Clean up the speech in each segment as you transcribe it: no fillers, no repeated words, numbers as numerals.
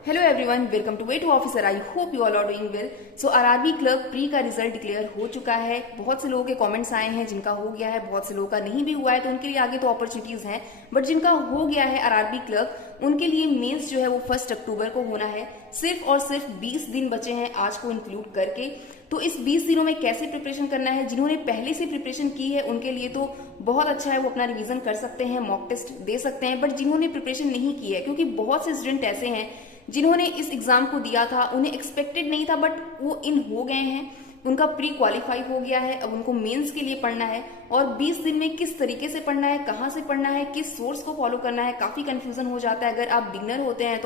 Hello everyone, welcome to way to officer. I hope you all are doing well. So RRB clerk pre का result declare हो चुका है। बहुत से लोगों के कमेंट्स आए हैं जिनका हो गया है, बहुत से लोगों का नहीं भी हुआ है, तो उनके लिए आगे तो अपॉर्चुनिटीज हैं। बट जिनका हो गया है आरआरबी क्लर्क, उनके लिए मेंस जो है वो 1 अक्टूबर को होना है। सिर्फ और सिर्फ 20 दिन बचे हैं आज को इंक्लूड करके। तो इस 20 दिनों में कैसे प्रिपरेशन करना है, जिन्होंने पहले से प्रिपरेशन की है उनके लिए तो बहुत अच्छा है, वो अपना रिवीजन कर सकते हैं, मॉक टेस्ट दे सकते हैं। बट जिन्होंने प्रिपरेशन नहीं की है, क्योंकि बहुत से स्टूडेंट ऐसे हैं जिन्होंने इस एग्जाम को दिया था, उन्हें एक्सपेक्टेड नहीं था बट वो इन हो गए हैं, उनका प्री क्वालिफाई हो गया है। अब उनको मेंस के लिए पढ़ना है और 20 दिन में किस तरीके से पढ़ना है, कहाँ से पढ़ना है, किस सोर्स को फॉलो करना है, काफी कंफ्यूजन हो जाता है अगर आप बिगनर होते हैं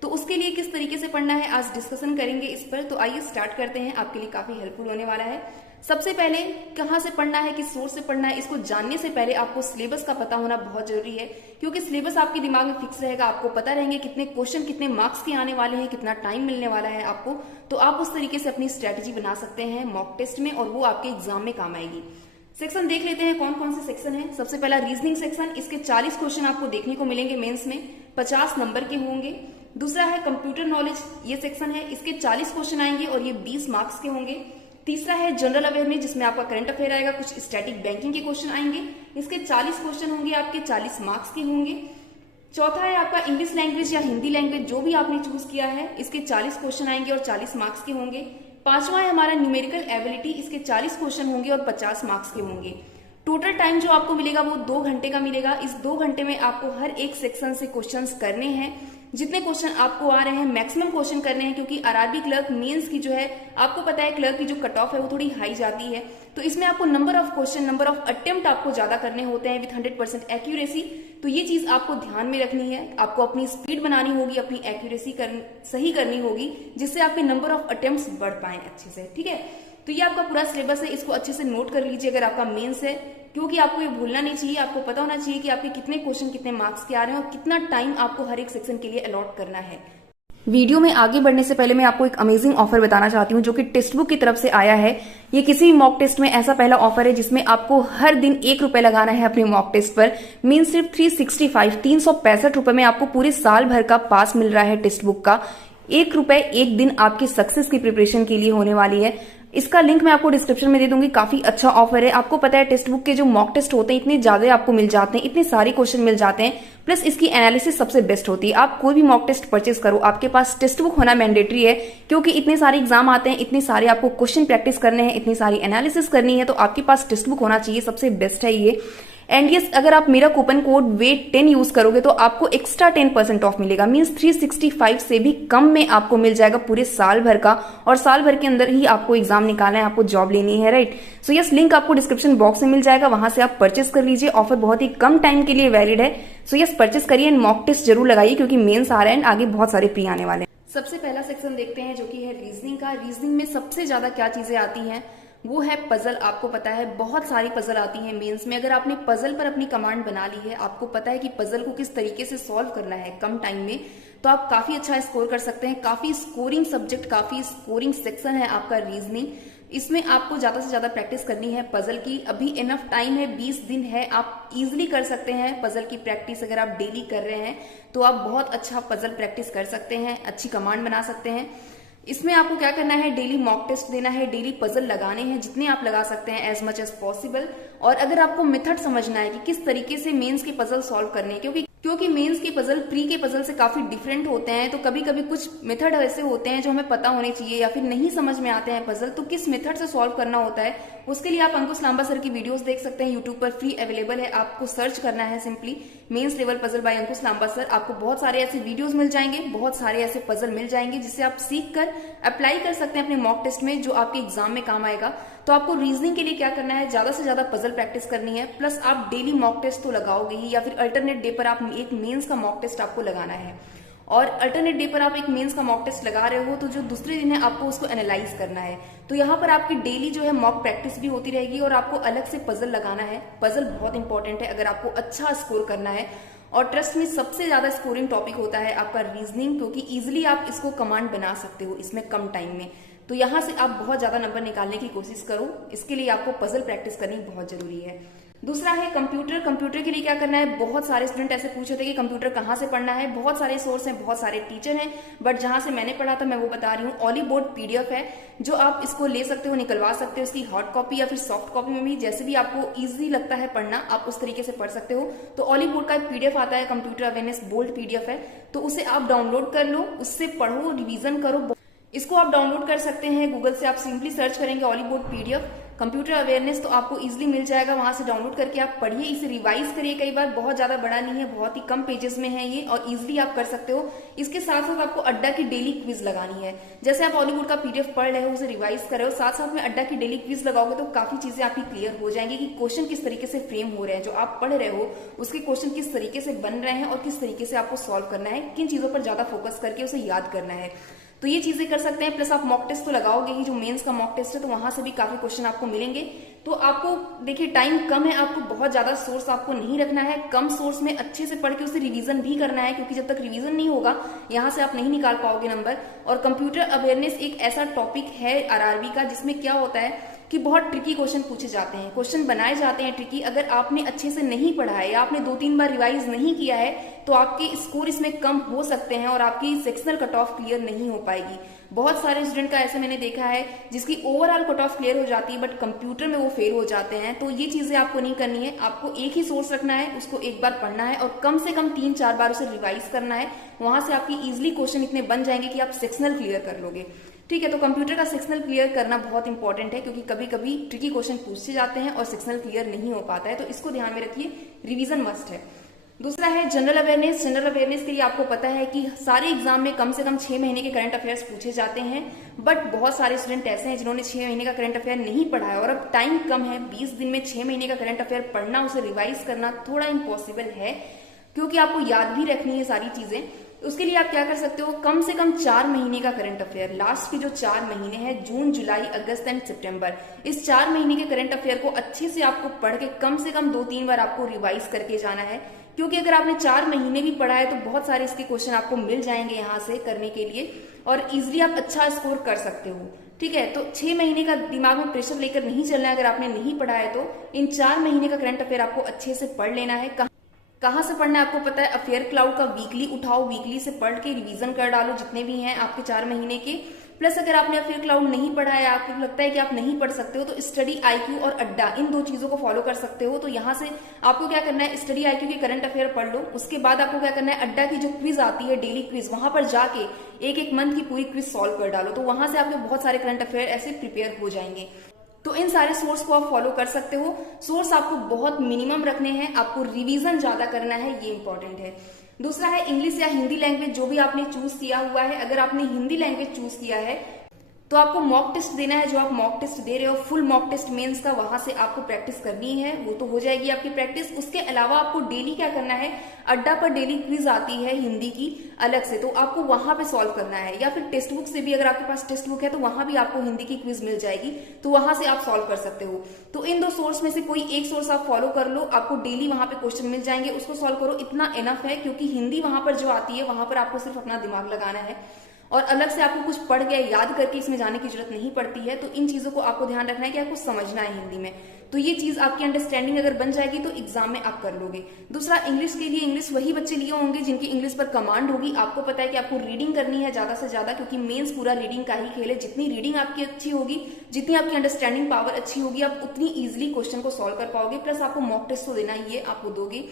तो उसके लिए किस तरीके से पढ़ना है आज डिस्कशन करेंगे इस पर। तो आइए स्टार्ट करते हैं, आपके लिए काफी हेल्पफुल होने वाला है। सबसे पहले कहाँ से पढ़ना है, किस सोर्स से पढ़ना है, इसको जानने से पहले आपको सिलेबस का पता होना बहुत जरूरी है, क्योंकि सिलेबस आपके दिमाग में फिक्स रहेगा। आपको पता रहेंगे कितने क्वेश्चन कितने मार्क्स के आने वाले हैं, कितना टाइम मिलने वाला है आपको, तो आप उस तरीके से अपनी स्ट्रेटेजी बना सकते हैं मॉक टेस्ट में और वो आपके एग्जाम में काम आएगी। सेक्शन देख लेते हैं कौन कौन से सेक्शन है। सबसे पहला रीजनिंग सेक्शन, इसके 40 क्वेश्चन आपको देखने को मिलेंगे मेंस में, 50 नंबर के होंगे। दूसरा है कंप्यूटर नॉलेज, ये सेक्शन है, इसके 40 क्वेश्चन आएंगे और ये 20 मार्क्स के होंगे। तीसरा है जनरल अवेयरनेस, जिसमें आपका करंट अफेयर आएगा, कुछ स्टैटिक बैंकिंग के क्वेश्चन आएंगे, इसके 40 क्वेश्चन होंगे, आपके 40 मार्क्स के होंगे। चौथा है आपका इंग्लिश लैंग्वेज या हिंदी लैंग्वेज, जो भी आपने चूज किया है, इसके 40 क्वेश्चन आएंगे और 40 मार्क्स के होंगे। पांचवा है हमारा न्यूमेरिकल एबिलिटी, इसके 40 क्वेश्चन होंगे और 50 मार्क्स के होंगे। टोटल टाइम जो आपको मिलेगा वो 2 घंटे का मिलेगा। इस 2 घंटे में आपको हर एक सेक्शन से क्वेश्चंस करने हैं, जितने क्वेश्चन आपको आ रहे हैं मैक्सिमम क्वेश्चन करने हैं, क्योंकि आरआरबी क्लर्क मेंस की जो है, आपको पता है क्लर्क की जो कट ऑफ है वो थोड़ी हाई जाती है, तो इसमें आपको number of question, number of attempt आपको ज्यादा करने होते हैं विथ 100% एक्यूरेसी। तो ये चीज आपको ध्यान में रखनी है, आपको अपनी स्पीड बनानी होगी, अपनी एक्यूरेसी सही करनी होगी, जिससे आपके नंबर ऑफ अटेम्प्ट्स बढ़ पाए अच्छे से। ठीक है, तो ये आपका पूरा सिलेबस है, इसको अच्छे से नोट कर लीजिए अगर आपका मेंस है, क्योंकि आपको ये भूलना नहीं चाहिए। आपको पता होना चाहिए कि आपके कितने क्वेश्चन कितने मार्क्स के आ रहे हैं और कितना टाइम आपको हर एक सेक्शन के लिए अलॉट करना है। वीडियो में आगे बढ़ने से पहले मैं आपको एक अमेजिंग ऑफर बताना चाहती हूँ, जो कि टेक्स्ट बुक की तरफ से आया है। ये किसी भी मॉक टेस्ट में ऐसा पहला ऑफर है जिसमें आपको हर दिन 1 रुपए लगाना है अपने मॉक टेस्ट पर। मीन सिर्फ 365 रुपए में आपको पूरे साल भर का पास मिल रहा है टेक्स्ट बुक का। 1 रुपए एक दिन आपकी सक्सेस की प्रिपरेशन के लिए होने वाली है। इसका लिंक मैं आपको डिस्क्रिप्शन में दे दूंगी। काफी अच्छा ऑफर है। आपको पता है टेक्स्ट बुक के जो मॉक टेस्ट होते हैं इतने ज्यादा आपको मिल जाते हैं, इतने सारे क्वेश्चन मिल जाते हैं, प्लस इसकी एनालिसिस सबसे बेस्ट होती है। आप कोई भी मॉक टेस्ट परचेस करो, आपके पास टेक्स्ट बुक होना मैंडेटरी है, क्योंकि इतने सारे एग्जाम आते हैं, इतने सारे आपको क्वेश्चन प्रैक्टिस करने हैं, इतनी सारी एनालिसिस करनी है, तो आपके पास टेक्स्ट बुक होना चाहिए, सबसे बेस्ट है ये। एंड यस, अगर आप मेरा कूपन कोड वेट10 यूज करोगे तो आपको एक्स्ट्रा 10% ऑफ मिलेगा। मींस 365 से भी कम में आपको मिल जाएगा पूरे साल भर का, और साल भर के अंदर ही आपको एग्जाम निकालना है, आपको जॉब लेनी है, राइट। सो यस, लिंक आपको डिस्क्रिप्शन बॉक्स में मिल जाएगा, वहां से आप परचेस कर लीजिए। ऑफर बहुत ही कम टाइम के लिए वैलिड है। सो यस, परचेस करिए एंड मॉक टेस्ट जरूर लगाइए, क्योंकि मेंस आ रहे हैं, आगे बहुत सारे प्री आने वाले हैं। सबसे पहला सेक्शन देखते हैं, जो कि है रीजनिंग का। रीजनिंग में सबसे ज्यादा क्या चीजें आती हैं, वो है पजल। आपको पता है बहुत सारी पजल आती है मेंस में। अगर आपने पजल पर अपनी कमांड बना ली है, आपको पता है कि पजल को किस तरीके से सॉल्व करना है कम टाइम में, तो आप काफी अच्छा स्कोर कर सकते हैं। काफी स्कोरिंग सब्जेक्ट, काफी स्कोरिंग सेक्शन है आपका रीजनिंग। इसमें आपको ज्यादा से ज्यादा प्रैक्टिस करनी है पजल की। अभी इनफ टाइम है, 20 दिन है, आप इजिली कर सकते हैं पजल की प्रैक्टिस। अगर आप डेली कर रहे हैं तो आप बहुत अच्छा पजल प्रैक्टिस कर सकते हैं, अच्छी कमांड बना सकते हैं। इसमें आपको क्या करना है, डेली मॉक टेस्ट देना है, डेली पजल लगाने हैं, जितने आप लगा सकते हैं एज मच एज पॉसिबल। और अगर आपको मेथड समझना है कि किस तरीके से मेंस के पजल सॉल्व करने हैं, क्योंकि मेंस के पजल प्री के पजल से काफी डिफरेंट होते हैं, तो कभी कभी कुछ मेथड ऐसे होते हैं जो हमें पता होने चाहिए, या फिर नहीं समझ में आते हैं पजल, तो किस मेथड से सॉल्व करना होता है, उसके लिए आप अंकुश लांबा सर की वीडियोस देख सकते हैं। यूट्यूब पर फ्री अवेलेबल है, आपको सर्च करना है simply mains level puzzle by Ankush Lamba sir. आपको बहुत सारे ऐसे वीडियोस मिल जाएंगे, बहुत सारे ऐसे पजल मिल जाएंगे, जिससे आप सीख कर अप्लाई कर सकते हैं अपने मॉक टेस्ट में, जो आपके एग्जाम में काम आएगा। तो आपको रीजनिंग के लिए क्या करना है, ज्यादा से ज्यादा पजल प्रैक्टिस करनी है, प्लस आप डेली मॉक टेस्ट तो लगाओगे ही, या फिर अल्टरनेट डे पर आप एक मेंस का मॉक टेस्ट आपको लगाना है। और अल्टरनेट डे पर आप एक मेंस का मॉक टेस्ट लगा रहे हो, तो जो दूसरे दिन है आपको उसको एनालाइज करना है। तो यहाँ पर आपकी डेली जो है मॉक प्रैक्टिस भी होती रहेगी, और आपको अलग से पजल लगाना है। पजल बहुत इंपॉर्टेंट है अगर आपको अच्छा स्कोर करना है। और ट्रस्ट में सबसे ज्यादा स्कोरिंग टॉपिक होता है आपका रीजनिंग, क्योंकि इजिली आप इसको कमांड बना सकते हो इसमें कम टाइम में। तो यहाँ से आप बहुत ज्यादा नंबर निकालने की कोशिश करो, इसके लिए आपको पजल प्रैक्टिस करनी बहुत जरूरी है। दूसरा है कंप्यूटर। कंप्यूटर के लिए क्या करना है, बहुत सारे स्टूडेंट ऐसे पूछे थे कि कंप्यूटर कहाँ से पढ़ना है। बहुत सारे सोर्स हैं, बहुत सारे टीचर हैं, बट जहां से मैंने पढ़ा था मैं वो बता रही हूँ। ऑली बोर्ड पीडीएफ है जो आप इसको ले सकते हो, निकलवा सकते हो, इसकी हार्ड कॉपी या फिर सॉफ्ट कॉपी में भी जैसे भी आपको ईजी लगता है पढ़ना आप उस तरीके से पढ़ सकते हो। तो ऑली बोर्ड का एक पीडीएफ आता है, कंप्यूटर अवेयरनेस बोल्ड पीडीएफ है, तो उसे आप डाउनलोड कर लो, उससे पढ़ो, रिविजन करो। इसको आप डाउनलोड कर सकते हैं गूगल से, आप सिंपली सर्च करेंगे ऑली बोर्ड पीडीएफ कंप्यूटर अवेयरनेस, तो आपको इजीली मिल जाएगा। वहां से डाउनलोड करके आप पढ़िए, इसे रिवाइज करिए कई बार, बहुत ज्यादा बड़ा नहीं है, बहुत ही कम पेजेस में है ये और इजीली आप कर सकते हो। इसके साथ साथ आपको अड्डा की डेली क्विज लगानी है। जैसे आप ऑली बोर्ड का पीडीएफ पढ़ रहे हो, उसे रिवाइज कर रहे हो, साथ साथ में अड्डा की डेली क्विज लगाओगे तो काफी चीजें आपकी क्लियर हो जाएंगी कि क्वेश्चन किस तरीके से फ्रेम हो रहे हैं, जो आप पढ़ रहे हो उसके क्वेश्चन किस तरीके से बन रहे हैं और किस तरीके से आपको सॉल्व करना है, किन चीजों पर ज्यादा फोकस करके उसे याद करना है। तो ये चीजें कर सकते हैं। प्लस आप मॉक टेस्ट तो लगाओगे ही, जो मेंस का मॉक टेस्ट है, तो वहां से भी काफी क्वेश्चन आपको मिलेंगे। तो आपको देखिए टाइम कम है, आपको बहुत ज्यादा सोर्स आपको नहीं रखना है, कम सोर्स में अच्छे से पढ़ के उसे रिवीजन भी करना है, क्योंकि जब तक रिवीजन नहीं होगा यहाँ से आप नहीं निकाल पाओगे नंबर। और कंप्यूटर अवेयरनेस एक ऐसा टॉपिक है आरआरबी का जिसमें क्या होता है कि बहुत ट्रिकी क्वेश्चन पूछे जाते हैं, क्वेश्चन बनाए जाते हैं ट्रिकी। अगर आपने अच्छे से नहीं पढ़ा है या आपने 2-3 बार रिवाइज नहीं किया है तो आपके स्कोर इसमें कम हो सकते हैं और आपकी सेक्शनल कट ऑफ क्लियर नहीं हो पाएगी। बहुत सारे स्टूडेंट का ऐसे मैंने देखा है जिसकी ओवरऑल कट ऑफ क्लियर हो जाती है बट कंप्यूटर में वो फेल हो जाते हैं। तो ये चीजें आपको नहीं करनी है, आपको एक ही सोर्स रखना है, उसको एक बार पढ़ना है और कम से कम 3-4 बार उसे रिवाइज करना है। वहां से आपकी इजिली क्वेश्चन इतने बन जाएंगे कि आप सेक्शनल क्लियर कर लोगे। ठीक है, तो कंप्यूटर का सेक्शनल क्लियर करना बहुत इंपॉर्टेंट है, क्योंकि कभी कभी ट्रिकी क्वेश्चन पूछे जाते हैं और सेक्शनल क्लियर नहीं हो पाता है, तो इसको ध्यान में रखिए, रिवीजन मस्ट है। दूसरा है जनरल अवेयरनेस। जनरल अवेयरनेस के लिए आपको पता है कि सारे एग्जाम में कम से कम 6 महीने के करंट अफेयर्स पूछे जाते हैं, बट बहुत सारे स्टूडेंट ऐसे हैं जिन्होंने 6 महीने का करंट अफेयर नहीं पढ़ा है और अब टाइम कम है, 20 दिन में 6 महीने का करंट अफेयर पढ़ना, उसे रिवाइज करना थोड़ा इम्पॉसिबल है, क्योंकि आपको याद भी रखनी है सारी चीजें। उसके लिए आप क्या कर सकते हो, कम से कम 4 महीने का करंट अफेयर, लास्ट के जो 4 महीने हैं, जून, जुलाई, अगस्त एंड सितंबर, इस 4 महीने के करंट अफेयर को अच्छे से आपको पढ़ के कम से कम 2-3 बार आपको रिवाइज करके जाना है। क्योंकि अगर आपने 4 महीने भी पढ़ा है तो बहुत सारे इसके क्वेश्चन आपको मिल जाएंगे यहाँ से करने के लिए और इजिली आप अच्छा स्कोर कर सकते हो। ठीक है, तो 6 महीने का दिमाग में प्रेशर लेकर नहीं चलना है। अगर आपने नहीं पढ़ा है तो इन 4 महीने का करंट अफेयर आपको अच्छे से पढ़ लेना है। कहाँ से पढ़ना है आपको पता है, अफेयर क्लाउड का वीकली उठाओ, वीकली से पढ़ के रिवीजन कर डालो जितने भी हैं आपके 4 महीने के। प्लस अगर आपने अफेयर क्लाउड नहीं पढ़ा है, आपको लगता है कि आप नहीं पढ़ सकते हो, तो स्टडी आईक्यू और अड्डा, इन 2 चीजों को फॉलो कर सकते हो। तो यहाँ से आपको क्या करना है, स्टडी आईक्यू के करंट अफेयर पढ़ लो, उसके बाद आपको क्या करना है, अड्डा की जो क्विज आती है डेली क्विज, वहां पर जाके एक मंथ की पूरी क्विज सॉल्व कर डालो, तो वहां से आपके बहुत सारे करंट अफेयर ऐसे प्रिपेयर हो जाएंगे। तो इन सारे सोर्स को आप फॉलो कर सकते हो। सोर्स आपको बहुत मिनिमम रखने हैं, आपको रिवीजन ज्यादा करना है, ये इंपॉर्टेंट है। दूसरा है इंग्लिश या हिंदी लैंग्वेज, जो भी आपने चूज किया हुआ है। अगर आपने हिंदी लैंग्वेज चूज किया है तो आपको मॉक टेस्ट देना है, जो आप मॉक टेस्ट दे रहे हो फुल मॉक टेस्ट मेंस का, वहां से आपको प्रैक्टिस करनी है, वो तो हो जाएगी आपकी प्रैक्टिस। उसके अलावा आपको डेली क्या करना है, अड्डा पर डेली क्विज आती है हिंदी की अलग से, तो आपको वहां पे सॉल्व करना है, या फिर टेक्स्ट बुक से भी, अगर आपके पास टेक्स्ट बुक है तो वहां भी आपको हिंदी की क्विज मिल जाएगी, तो वहां से आप सॉल्व कर सकते हो। तो इन 2 सोर्स में से कोई एक सोर्स आप फॉलो कर लो, आपको डेली वहां पे क्वेश्चन मिल जाएंगे, उसको सॉल्व करो, इतना इनफ है। क्योंकि हिंदी वहां पर जो आती है वहां पर आपको सिर्फ अपना दिमाग लगाना है और अलग से आपको कुछ पढ़ के याद करके इसमें जाने की जरूरत नहीं पड़ती है। तो इन चीजों को आपको ध्यान रखना है कि आपको समझना है हिंदी में, तो ये चीज आपकी अंडरस्टैंडिंग अगर बन जाएगी तो एग्जाम में आप कर लोगे। दूसरा, इंग्लिश के लिए इंग्लिश वही बच्चे लिए होंगे जिनकी इंग्लिश पर कमांड होगी। आपको पता है कि आपको रीडिंग करनी है ज्यादा से ज्यादा, क्योंकि मेंस पूरा रीडिंग का ही खेल है। जितनी रीडिंग आपकी अच्छी होगी, जितनी आपकी अंडरस्टैंडिंग पावर अच्छी होगी, आप उतनी इजिली क्वेश्चन को सॉल्व कर पाओगे। प्लस आपको मॉक टेस्ट तो देना ही है, आपको दोगे।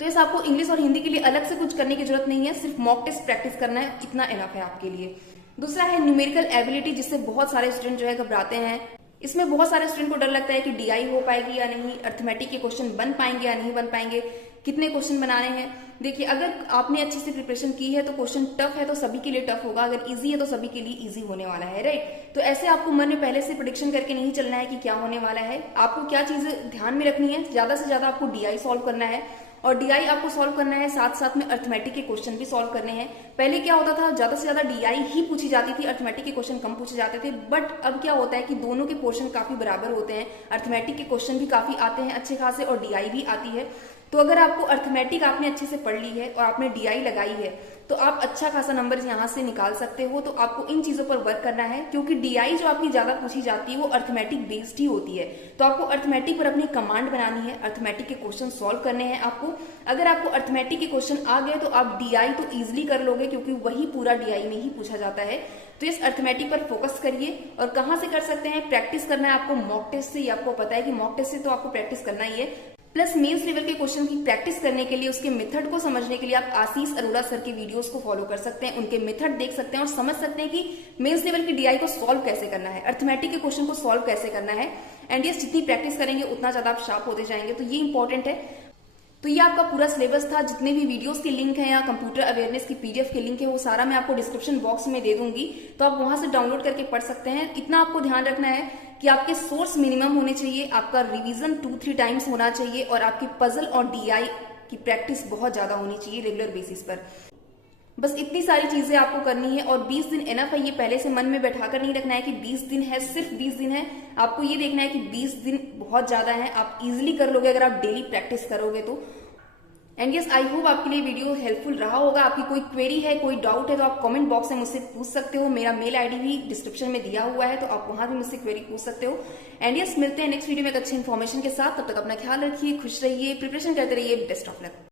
तो इस आपको इंग्लिश और हिंदी के लिए अलग से कुछ करने की जरूरत नहीं है, सिर्फ मॉक टेस्ट प्रैक्टिस करना है, इतना इनफ है आपके लिए। दूसरा है न्यूमेरिकल एबिलिटी, जिससे बहुत सारे स्टूडेंट जो है घबराते हैं। इसमें बहुत सारे स्टूडेंट को डर लगता है कि डीआई हो पाएगी या नहीं, अर्थमेटिक के क्वेश्चन बन पाएंगे या नहीं बन पाएंगे, कितने क्वेश्चन बनाने हैं। देखिए, अगर आपने अच्छे से प्रिपरेशन की है तो क्वेश्चन टफ है तो सभी के लिए टफ होगा, अगर इजी है तो सभी के लिए इजी होने वाला है, राइट। तो ऐसे आपको मन में पहले से प्रेडिक्शन करके नहीं चलना है कि क्या होने वाला है। आपको क्या चीजें ध्यान में रखनी है, ज्यादा से ज्यादा आपको डीआई सॉल्व करना है, और डीआई आपको सॉल्व करना है, साथ साथ में अर्थमेटिक के क्वेश्चन भी सॉल्व करने हैं। पहले क्या होता था, ज्यादा से ज्यादा डीआई ही पूछी जाती थी, अर्थमेटिक के क्वेश्चन कम पूछे जाते थे। बट अब क्या होता है कि दोनों के पोर्शन काफी बराबर होते हैं, अर्थमेटिक के क्वेश्चन भी काफी आते हैं अच्छे खासे और डीआई भी आती है। तो अगर आपको अर्थमेटिक आपने अच्छे से पढ़ ली है और आपने डीआई लगाई है तो आप अच्छा खासा नंबर यहाँ से निकाल सकते हो। तो आपको इन चीजों पर वर्क करना है, क्योंकि डीआई जो आपकी ज्यादा पूछी जाती है वो अर्थमेटिक बेस्ड ही होती है। तो आपको अर्थमेटिक पर अपनी कमांड बनानी है, अर्थमेटिक के क्वेश्चन सॉल्व करने हैं आपको। अगर आपको अर्थमेटिक के क्वेश्चन आ गए तो आप डीआई तो इजिली कर लोगे, क्योंकि वही पूरा डीआई में ही पूछा जाता है। तो इस अर्थमेटिक पर फोकस करिए। और कहाँ से कर सकते हैं? प्रैक्टिस करना है आपको मॉक टेस्ट से। आपको पता है कि मॉक टेस्ट से तो आपको प्रैक्टिस करना ही है, प्लस मेंस लेवल के क्वेश्चन की प्रैक्टिस करने के लिए, उसके मेथड को समझने के लिए आप आशीष अरोड़ा सर के वीडियोस को फॉलो कर सकते हैं, उनके मेथड देख सकते हैं और समझ सकते हैं कि मेंस लेवल की डीआई को सॉल्व कैसे करना है, अर्थमेटिक के क्वेश्चन को सॉल्व कैसे करना है। एंड ये जितनी प्रैक्टिस करेंगे उतना ज्यादा आप शार्प होते जाएंगे। तो ये इंपॉर्टेंट है। तो ये आपका पूरा सिलेबस था। जितने भी वीडियोस के लिंक है या कंप्यूटर अवेयरनेस की पीडीएफ के लिंक है वो सारा मैं आपको डिस्क्रिप्शन बॉक्स में दे दूंगी, तो आप वहां से डाउनलोड करके पढ़ सकते हैं। इतना आपको ध्यान रखना है कि आपके सोर्स मिनिमम होने चाहिए, आपका रिवीजन 2-3 टाइम्स होना चाहिए और आपकी पजल और डीआई की प्रैक्टिस बहुत ज्यादा होनी चाहिए रेगुलर बेसिस पर। बस इतनी सारी चीजें आपको करनी है और 20 दिन एनफ है। ये पहले से मन में बैठाकर नहीं रखना है कि 20 दिन है, सिर्फ 20 दिन है। आपको ये देखना है कि 20 दिन बहुत ज्यादा है, आप इजिली कर लोगे अगर आप डेली प्रैक्टिस करोगे तो। एंड यस, आई होप आपके लिए वीडियो हेल्पफुल रहा होगा। आपकी कोई क्वेरी है, कोई डाउट है तो आप कमेंट बॉक्स में मुझसे पूछ सकते हो। मेरा मेल आईडी भी डिस्क्रिप्शन में दिया हुआ है, तो आप वहां भी मुझसे क्वेरी पूछ सकते हो। एंड यस, मिलते हैं नेक्स्ट वीडियो में एक अच्छी इन्फॉर्मेशन के साथ। तब तक अपना ख्याल रखिए, खुश रहिए, प्रिपरेशन करते रहिए। Best of luck.